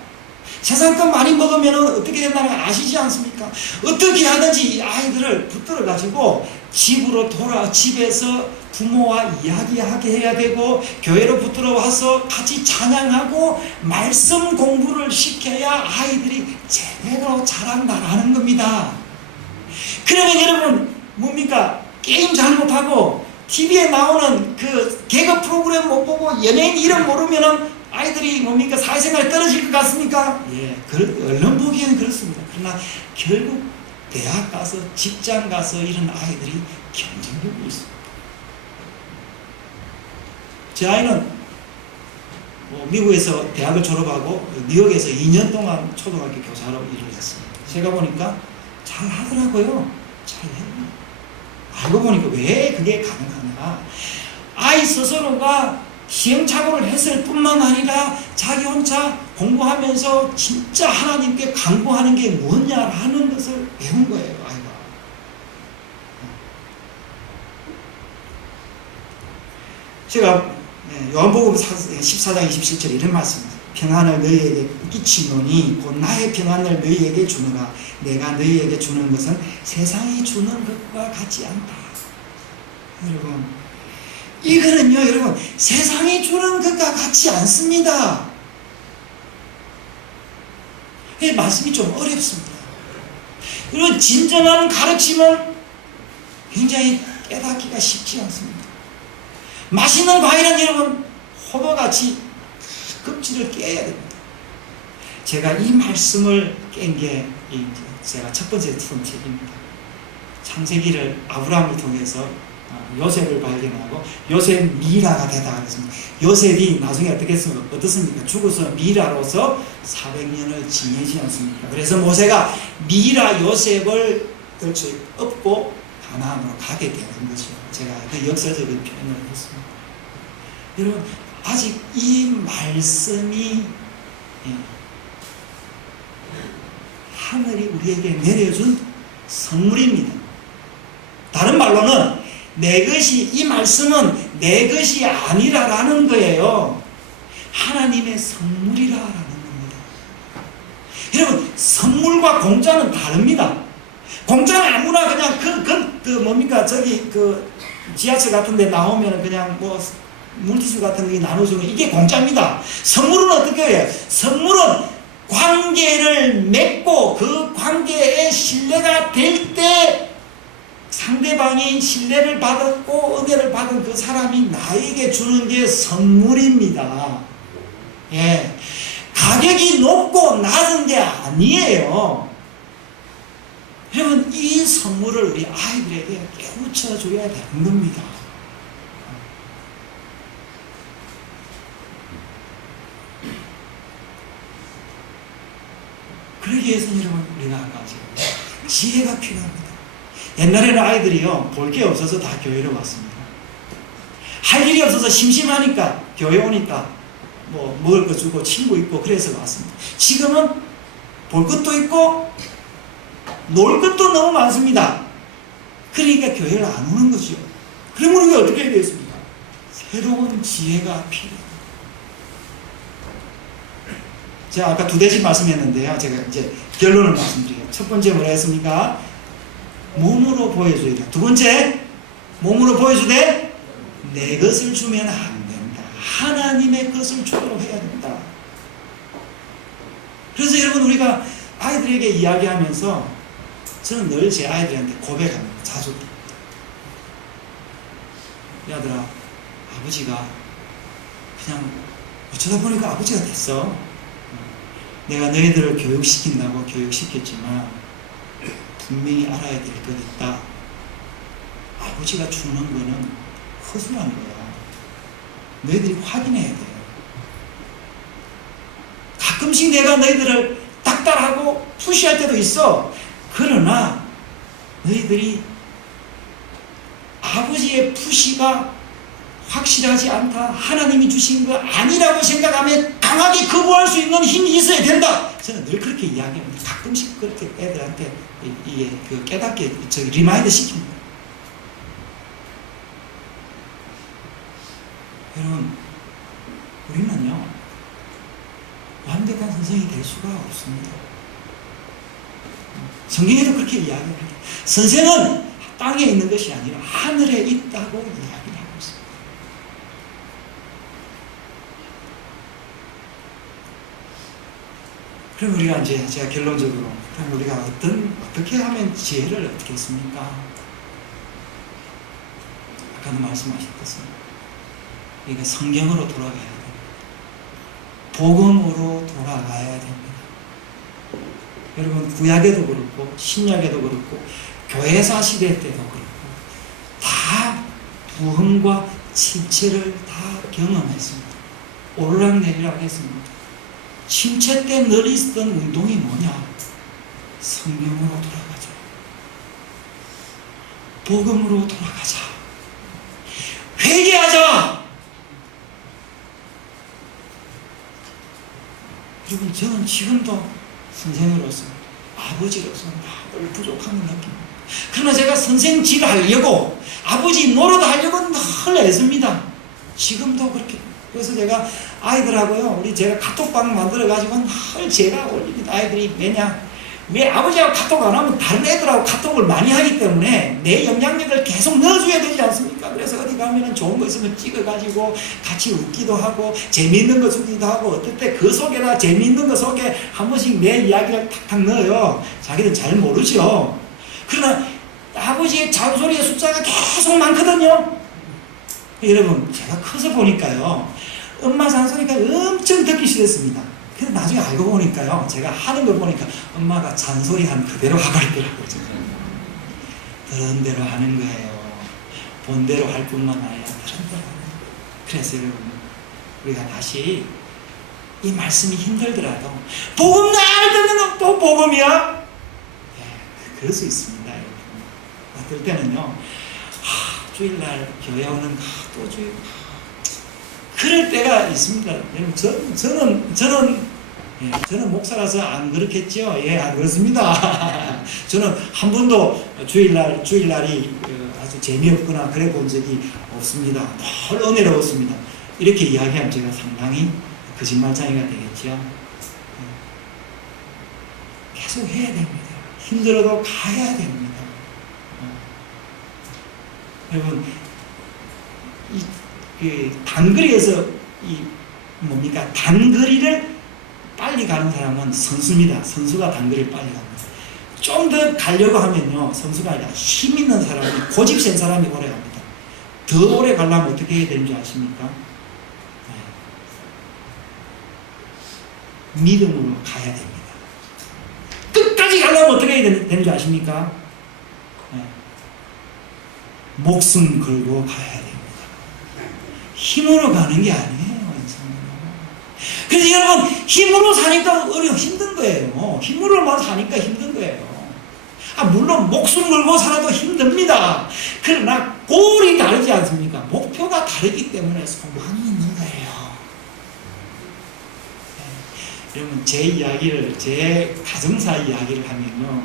세상 것 많이 먹으면 어떻게 된다는 거 아시지 않습니까? 어떻게 하든지 아이들을 붙들어 가지고 집에서 부모와 이야기하게 해야 되고 교회로 붙들어 와서 같이 찬양하고 말씀 공부를 시켜야 아이들이 제대로 자란다라는 겁니다. 그러면 여러분 뭡니까? 게임 잘 못하고 TV에 나오는 그 개그 프로그램 못 보고 연예인 이름 모르면은 아이들이 뭡니까? 사회생활에 떨어질 것 같습니까? 얼른 보기에는 그렇습니다. 그러나 결국 대학 가서 직장 가서 이런 아이들이 경쟁력이 있습니다. 제 아이는 미국에서 대학을 졸업하고 뉴욕에서 2년 동안 초등학교 교사로 일을 했습니다. 제가 보니까 잘 하더라고요. 잘 해요. 알고 보니까 왜 그게 가능하냐. 아이 스스로가 시행착오를 했을 뿐만 아니라 자기 혼자 공부하면서 진짜 하나님께 간구하는 게 뭐냐 하는 것을 배운 거예요, 아이가. 제가 요한복음 14장 27절 이런 말씀입니다. 평안을 너희에게 끼치노니 곧 나의 평안을 너희에게 주노라. 내가 너희에게 주는 것은 세상이 주는 것과 같지 않다. 여러분, 이거는요, 여러분, 세상이 주는 것과 같지 않습니다. 이 말씀이 좀 어렵습니다. 그리고 진정한 가르침은 굉장히 깨닫기가 쉽지 않습니다. 맛있는 과일은 여러분, 호박같이 껍질을 깨야 됩니다. 제가 이 말씀을 깬 게 제가 첫 번째 선택입니다. 창세기를 아브라함을 통해서 요셉을 발견하고 요셉 미라가 되다 그랬습니다. 요셉이 나중에 어떻습니까? 죽어서 미라로서 400년을 지내지 않습니까? 그래서 모세가 미라 요셉을 업고 가나안으로 가게 되는 것이죠. 제가 그 역사적인 표현을 했습니다. 여러분, 아직 이 말씀이 하늘이 우리에게 내려준 선물입니다. 다른 말로는 이 말씀은 내 것이 아니라라는 거예요. 하나님의 선물이라라는 겁니다. 여러분, 선물과 공짜는 다릅니다. 공짜는 아무나 그냥 뭡니까? 저기 지하철 같은 데 나오면 그냥 물티슈 같은 거 나눠주는 이게 공짜입니다. 선물은 어떻게 해요? 선물은 관계를 맺고 그 관계에 신뢰가 될 때 상대방이 신뢰를 받았고 은혜를 받은 그 사람이 나에게 주는 게 선물입니다. 예. 가격이 높고 낮은 게 아니에요. 여러분, 이 선물을 우리 아이들에게 깨우쳐 줘야 되는 겁니다. 그러기 위해서는 여러분, 우리가 아까 지혜가 필요합니다. 옛날에는 아이들이요, 볼 게 없어서 다 교회로 왔습니다. 할 일이 없어서 심심하니까 교회 오니까 먹을 거 주고 친구 있고 그래서 왔습니다. 지금은 볼 것도 있고 놀 것도 너무 많습니다. 그러니까 교회를 안 오는 거죠. 그러면 우리가 어떻게 해야 되겠습니까? 새로운 지혜가 필요합니다. 제가 아까 두 대씩 말씀했는데요. 제가 이제 결론을 말씀드릴게요. 첫 번째 뭐라 했습니까? 몸으로 보여줘야 돼. 두 번째, 몸으로 보여주되 내 것을 주면 안 된다. 하나님의 것을 주도록 해야 된다. 그래서 여러분, 우리가 아이들에게 이야기하면서 저는 늘 제 아이들한테 고백합니다. 자주. 야들아, 아버지가 그냥 어쩌다 보니까 아버지가 됐어. 내가 너희들을 교육시킨다고 교육시켰지만 분명히 알아야 될 것 있다. 아버지가 주는 거는 허술한 거야. 너희들이 확인해야 돼. 가끔씩 내가 너희들을 닥달하고 푸시할 때도 있어. 그러나 너희들이 아버지의 푸시가 확실하지 않다, 하나님이 주신 거 아니라고 생각하면 강하게 거부할 수 있는 힘이 있어야 된다. 저는 늘 그렇게 이야기합니다. 가끔씩 그렇게 애들한테 이게 깨닫게 리마인드 시킵니다. 여러분, 우리는요 완벽한 선생이 될 수가 없습니다. 성경에도 그렇게 이야기합니다. 선생은 땅에 있는 것이 아니라 하늘에 있다고 이야기를 하고 있습니다. 그럼 우리가 이제 제가 결론적으로 그럼 우리가 어떻게 하면 지혜를 어떻게 했습니까? 아까도 말씀하셨듯이 우리가 성경으로 돌아가야 됩니다. 복음으로 돌아가야 됩니다. 여러분, 구약에도 그렇고 신약에도 그렇고 교회사 시대 때도 그렇고 다 부흥과 침체를 다 경험했습니다. 오르락내리락 했습니다. 침체 때 늘 있었던 운동이 뭐냐? 성경으로 돌아가자. 복음으로 돌아가자. 회개하자. 여러분, 저는 지금도 선생으로서 아버지로서 늘 부족함을 느낍니다. 그러나 제가 선생질 하려고 아버지 노릇 하려고 늘 애씁니다. 지금도 그렇게. 그래서 제가 아이들하고요, 제가 카톡방 만들어가지고 늘 제가 올립니다. 아이들이 왜 아버지하고 카톡 안 하면 다른 애들하고 카톡을 많이 하기 때문에 내 영향력을 계속 넣어줘야 되지 않습니까? 그래서 어디 가면은 좋은 거 있으면 찍어가지고 같이 웃기도 하고 재미있는 거 주기도 하고 어떨 때 그 속에다 재미있는 거 속에 한 번씩 내 이야기를 탁탁 넣어요. 자기는 잘 모르죠. 그러나 아버지의 잔소리의 숫자가 계속 많거든요. 여러분, 제가 커서 보니까요, 엄마 잔소리가 엄청 듣기 싫었습니다. 근데 나중에 알고 보니까요, 제가 하는 걸 보니까 엄마가 잔소리 한 그대로 하고 있더라고요. 그런 대로 하는 거예요. 본대로 할 뿐만 아니라 다른 대로 하는. 그래서 여러분, 우리가 다시 이 말씀이 힘들더라도 복음 날 듣는 건 또 복음이야? 예, 그럴 수 있습니다. 여러분. 어떨 때는요, 주일날 교회 오는 또 주일, 그럴 때가 있습니다. 여러분, 저는 목사라서 안 그렇겠죠? 예, 안 그렇습니다. 저는 한 번도 주일날이 아주 재미없거나 그래 본 적이 없습니다. 늘 은혜로웠습니다. 이렇게 이야기하면 제가 상당히 거짓말쟁이가 되겠죠. 계속 해야 됩니다. 힘들어도 가야 됩니다. 여러분, 단거리에서 단거리를 빨리 가는 사람은 선수입니다. 선수가 단거리를 빨리 갑니다. 좀 더 가려고 하면요, 선수가 아니라 힘 있는 사람이, 고집 센 사람이 오래 갑니다. 더 오래 가려면 어떻게 해야 되는지 아십니까? 네. 믿음으로 가야 됩니다. 끝까지 가려면 어떻게 해야 되는지 아십니까? 네. 목숨 걸고 가야 됩니다. 힘으로 가는 게 아니에요. 그래서 여러분, 힘으로 사니까 힘든 거예요. 힘으로만 사니까 힘든 거예요. 물론 목숨 걸고 살아도 힘듭니다. 그러나 꼴이 다르지 않습니까? 목표가 다르기 때문에 소망이 있는 거예요. 네. 여러분, 제 가정사 이야기를 하면요,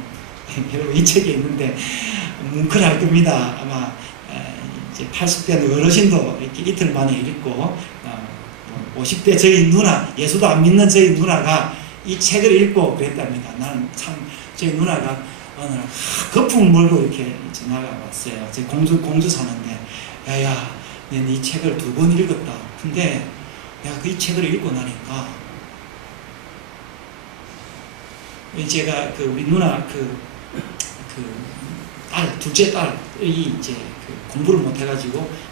여러분, 이 책에 있는데 뭉클할 겁니다. 아마 이제 80대 어르신도 이렇게 이틀 만에 읽고, 50대 저희 누나, 예수도 안 믿는 저희 누나가 이 책을 읽고 그랬답니다. 나는 참, 저희 누나가 어느 날 거품 물고 이렇게 전화가 왔어요. 제 공주 사는데, 야야, 내 이 책을 2번 읽었다. 근데 내가 이 책을 읽고 나니까, 제가 우리 누나 둘째 딸이 이제 공부를 못 해가지고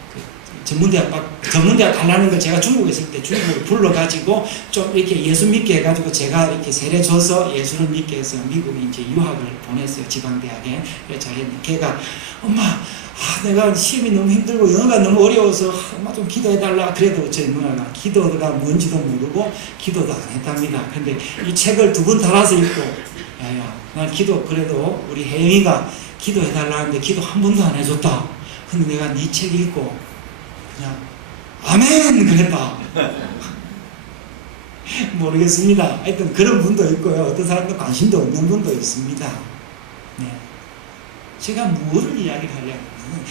전문대학 가려는 걸 제가 중국에 있을 때 중국으로 불러가지고 좀 이렇게 예수 믿게 해가지고 제가 이렇게 세례줘서 예수를 믿게 해서 미국에 이제 유학을 보냈어요. 지방대학에. 그래서 걔가 엄마, 내가 시험이 너무 힘들고 영어가 너무 어려워서 엄마 좀 기도해달라. 그래도 저희 누나가 기도가 뭔지도 모르고 기도도 안 했답니다. 근데 이 책을 2번 달아서 읽고, 야야, 난 기도, 그래도 우리 혜영이가 기도해달라는데 기도 한 번도 안 해줬다. 근데 내가 네 책 읽고 그냥 아멘 그랬다. 모르겠습니다. 하여튼 그런 분도 있고요. 어떤 사람도 관심도 없는 분도 있습니다. 네. 제가 무엇을 이야기를 하려고 하면,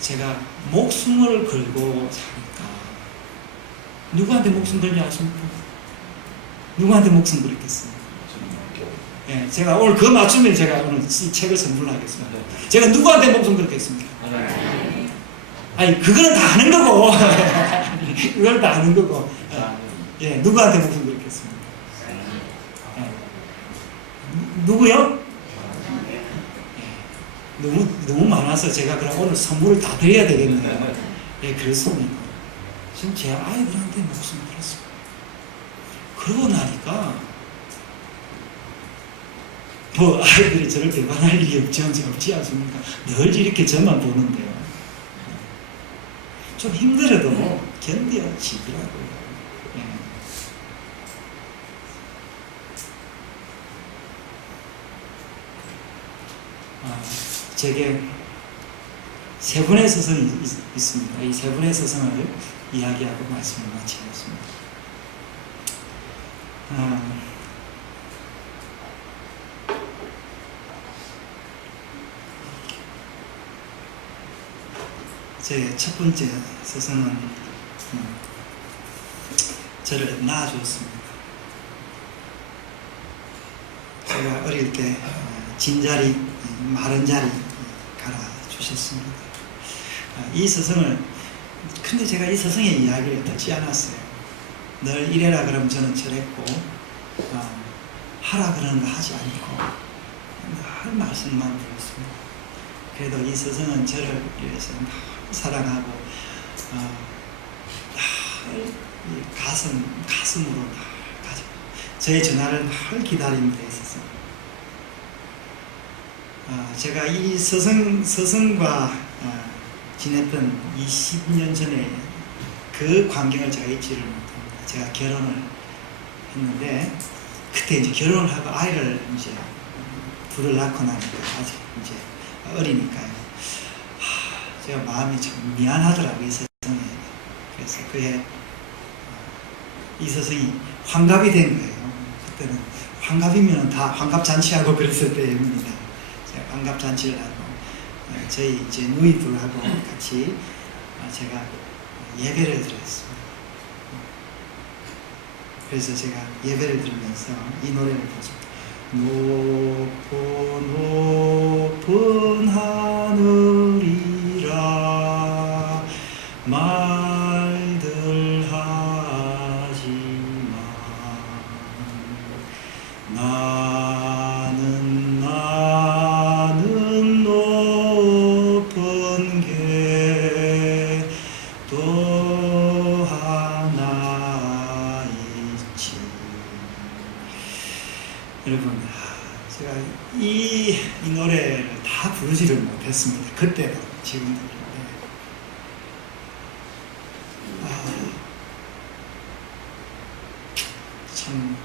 제가 목숨을 걸고 사니까, 누구한테 목숨 걸지 않습니까? 누구한테 목숨 걸겠습니까? 네, 제가 오늘 그 맞춤에 제가 오늘 이 책을 선물하겠습니다. 제가 누구한테 목숨 걸겠습니까? 아니, 그거는 다 아는 거고. 그걸 다 아는 거고. 예, 누구한테 목숨 걸겠습니까? 예. 누구요? 예. 너무 많아서 제가 그럼 오늘 선물을 다 드려야 되겠네요. 예, 그렇습니다. 지금 제 아이들한테 목숨 걸었습니다. 그러고 나니까, 아이들이 저를 배반할 일이 없지 않습니까? 늘 이렇게 저만 보는데요. 좀 힘들어도 견뎌지더라고요. 예. 제게 3분의 서성이 있습니다. 이 3분의 서성을 이야기하고 말씀을 마치겠습니다. 제 첫 번째 서성은 저를 낳아주었습니다. 제가 어릴 때 진자리, 마른 자리 갈아주셨습니다. 이 서성을, 근데 제가 이 서성의 이야기를 듣지 않았어요. 늘 이래라 그러면 저는 저랬고, 하라 그러는 거 하지 않고 늘 말씀만 들었습니다. 그래도 이 서성은 저를 위해서 사랑하고 가슴으로 가지고 저의 전화를 늘 기다리는 데 있어서 제가 이 서성과 지냈던 20년 전에 그 광경을 제가 잊지를 못합니다. 제가 결혼을 했는데 그때 이제 결혼을 하고 아이를 이제 둘을 낳고 나니까 아직 이제 어리니까요. 제가 마음이 참 미안하더라고요, 이 서성에. 그래서 그해 이 서성이 환갑이 된 거예요. 그때는 환갑이면 다 환갑잔치하고 그랬을 때입니다. 제가 환갑잔치를 하고 저희 이제 누이들하고 같이 제가 예배를 드렸습니다. 그래서 제가 예배를 드리면서 이 노래를 부르습니다. 높은 높은 하늘이라 말들 하지마 나는 높은 궤도 하나 있지. 여러분, 제가 이 노래를 다 부르지를 못했습니다. 그때도 지금도 그런데 참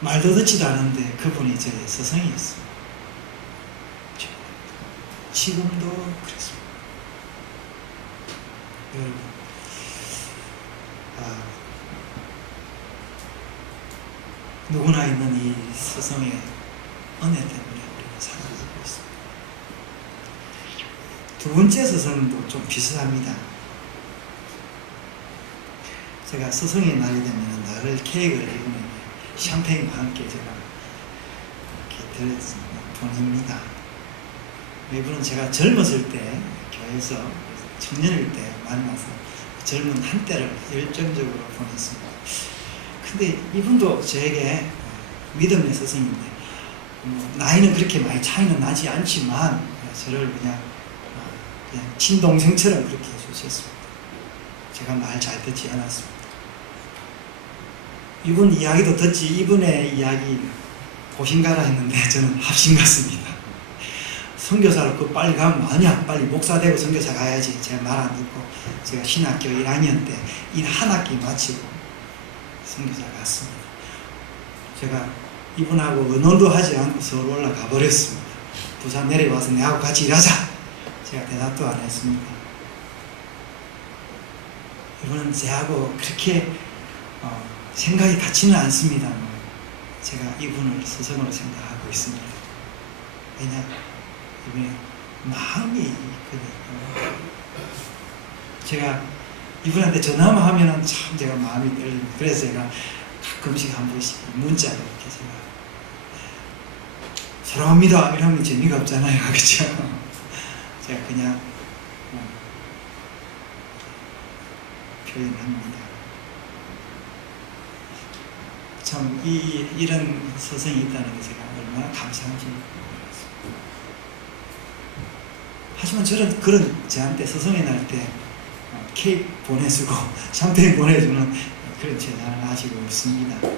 말도 듣지도 않은데 그분이 저의 스승이었습니다. 지금도 그렇습니다. 여러분, 누구나 있는 이 스승의 은혜 때문에 우리가 살아가고 있습니다. 두 번째 스승도 좀 비슷합니다. 제가 스승의 날이 되면 늘 케이크를 이번에 샴페인과 함께 제가 이렇게 보냅니다. 이분은 제가 젊었을 때 교회에서 청년일 때 만나서 젊은 한때를 열정적으로 보냈습니다. 근데 이분도 저에게 믿음의 스승인데 나이는 그렇게 많이 차이는 나지 않지만 저를 그냥 친동생처럼 그렇게 해주셨습니다. 제가 말 잘 듣지 않았습니다. 이분 이야기도 듣지 이분의 이야기 고신가라 했는데 저는 합신 같습니다. 선교사로 그 빨리 가면 아니야 빨리 목사 되고 선교사 가야지. 제가 말 안 듣고 제가 신학교 1학년 때 일 한 학기 마치고 선교사 갔습니다. 제가 이분하고 의논도 하지 않고 서울 올라가 버렸습니다. 부산 내려와서 내하고 같이 일하자. 제가 대답도 안 했습니다. 이분은 저하고 그렇게 생각이 같지는 않습니다만 제가 이분을 스승으로 생각하고 있습니다. 왜냐? 이분의 마음이 있거든요. 제가 이분한테 전화만 하면은 참 제가 마음이 떨립니다. 그래서 제가 가끔씩 한 번씩 문자로 이렇게 제가 사랑합니다 이러면 재미가 없잖아요. 그렇죠? 제가 그냥 표현합니다. 참 이런 스승이 있다는 게 제가 얼마나 감사한지 모르겠습니다. 하지만 저는 그런 저한테 스승의 날 때 케이크 보내주고 샴페인 보내주는 그런 제자는 아직 없습니다.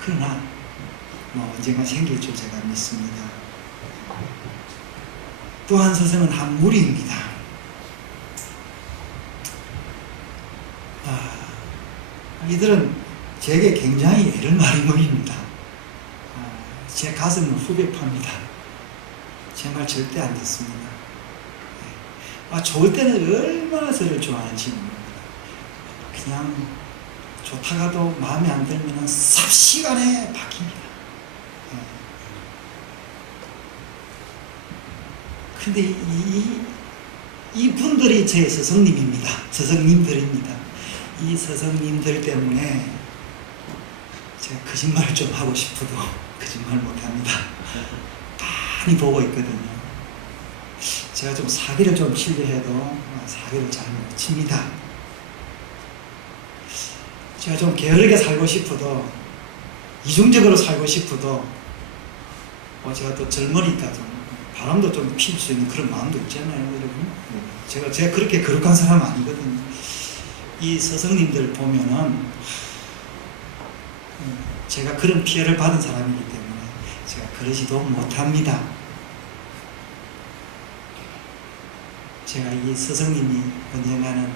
그러나 언젠가 생길 줄 제가 믿습니다. 또 한 스승은 한 무리입니다. 이들은 제게 굉장히 애를 많이 먹입니다. 제 가슴을 후벼 팝니다. 제 말 절대 안 듣습니다. 좋을 때는 얼마나 저를 좋아하는지 모릅니다. 그냥 좋다가도 마음에 안 들면 삽시간에 바뀝니다. 근데 이 분들이 제 스승님입니다. 스승님들입니다. 이 스승님들 때문에 제가 거짓말을 좀 하고 싶어도 거짓말 못합니다. 많이 보고 있거든요. 제가 좀 사기를 좀 치려 해도 사기를 잘 못 칩니다. 제가 좀 게으르게 살고 싶어도 이중적으로 살고 싶어도 제가 또 젊으니까 좀 바람도 좀 피울 수 있는 그런 마음도 있잖아요, 여러분. 제가 그렇게 거룩한 사람 아니거든요. 이 스승님들 보면은 제가 그런 피해를 받은 사람이기 때문에 제가 그러지도 못합니다. 제가 이 스승님이 언젠가는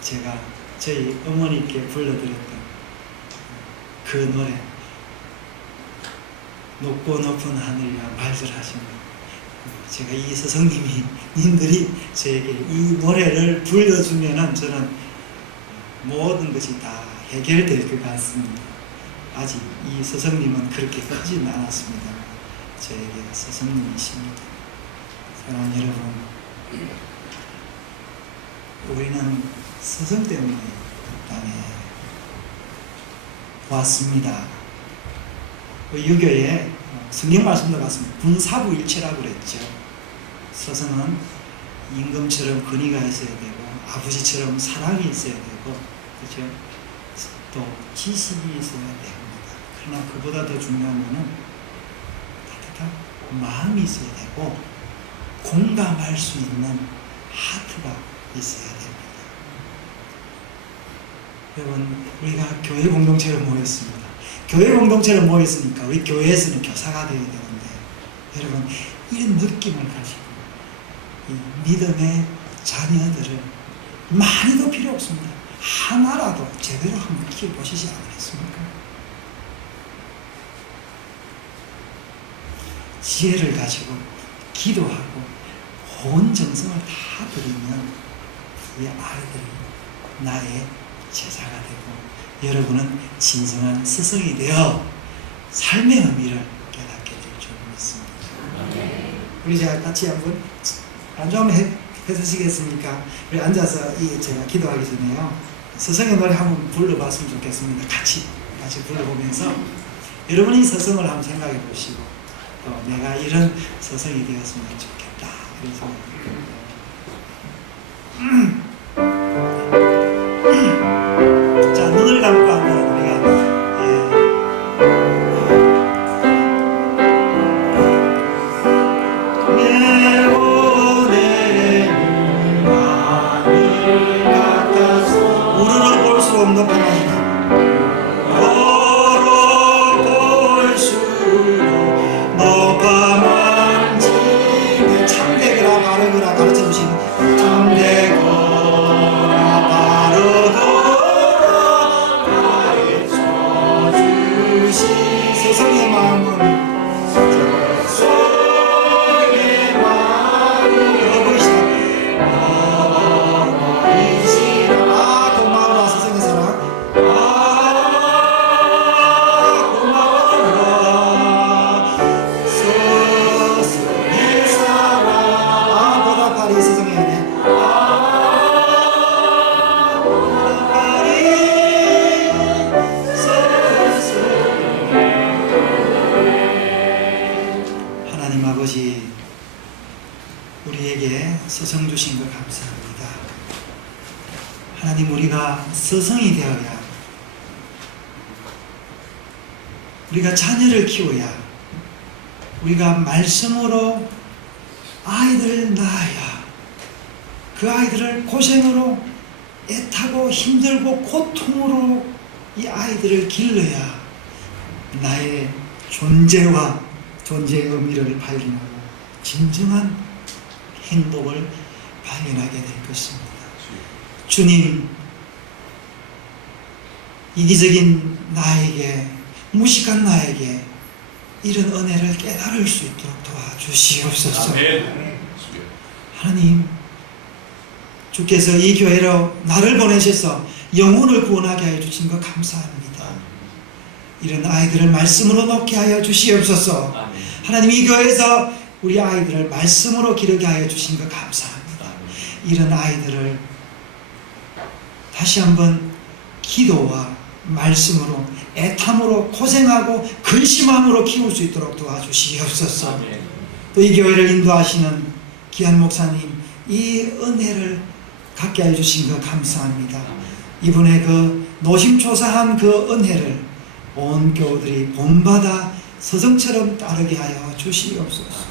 제가 저희 어머니께 불러드렸던 그 노래, 높고 높은 하늘이라 말들하시는, 제가 이 스승님이 님들이 저에게 이 노래를 불러주면은 저는 모든 것이 다 해결될 것 같습니다. 아직 이 스승님은 그렇게 크진 않았습니다. 저에게 스승님이십니다. 사랑하는 여러분, 우리는 스승 때문에 땅에 왔습니다. 유교에 성경 말씀도 같습니다. 군사부일체라고 그랬죠. 스승은 임금처럼 권위가 있어야 되고, 아버지처럼 사랑이 있어야 되고, 그렇죠? 또 지식이 있어야 됩니다. 그러나 그보다 더 중요한 것은 따뜻한 마음이 있어야 되고, 공감할 수 있는 하트가 있어야 됩니다. 여러분, 우리가 교회 공동체로 모였습니다. 교회 공동체로 모였으니까 우리 교회에서는 교사가 되어야 되는데, 여러분, 이런 느낌을 가지고 이 믿음의 자녀들을 많이도 필요 없습니다. 하나라도 제대로 한번 키워보시지 않겠습니까? 지혜를 가지고 기도하고 온 정성을 다 드리면 이 아이들이 나의 제자가 되고, 여러분은 진정한 스승이 되어 삶의 의미를 깨닫게 될 줄 믿습니다. 우리 제가 같이 한번 안주 한번 해주시겠습니까? 우리 앉아서 제가 기도하기 전에요, 스승의 노래 한번 불러봤으면 좋겠습니다. 같이 불러보면서 여러분이 스승을 한번 생각해 보시고, 또 내가 이런 스승이 되었으면 좋겠다, 그래서 자, 눈을 감고 한번 우리가 우러러 볼수록 높은 하늘, 참되거라 바르거라 가르쳐주신 참되거라 바르거라 가르쳐주신 세상의 마음은 우리에게 스승 주신 것 감사합니다. 하나님, 우리가 스승이 되어야, 우리가 자녀를 키워야, 우리가 말씀으로 아이들을 낳아야, 그 아이들을 고생으로 애타고 힘들고 고통으로 이 아이들을 길러야 나의 존재와 존재의 의미를 발견하고 진정한 행복을 발견하게 될 것입니다. 주님, 이기적인 나에게, 무식한 나에게 이런 은혜를 깨달을 수 있도록 도와주시옵소서. 하나님, 주께서 이 교회로 나를 보내셔서 영혼을 구원하게 하여 주신 것 감사합니다. 이런 아이들을 말씀으로 놓게 하여 주시옵소서. 하나님, 이 교회에서 우리 아이들을 말씀으로 기르게 하여 주신 것 감사합니다. 이런 아이들을 다시 한번 기도와 말씀으로 애탐으로 고생하고 근심함으로 키울 수 있도록 도와주시옵소서. 또 이 교회를 인도하시는 귀한 목사님, 이 은혜를 갖게 해주신 것 감사합니다. 이분의 그 노심초사한 그 은혜를 온 교우들이 본받아 스승처럼 따르게 하여 주시옵소서.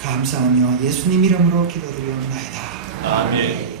감사하며 예수님 이름으로 기도드리옵나이다. 아멘.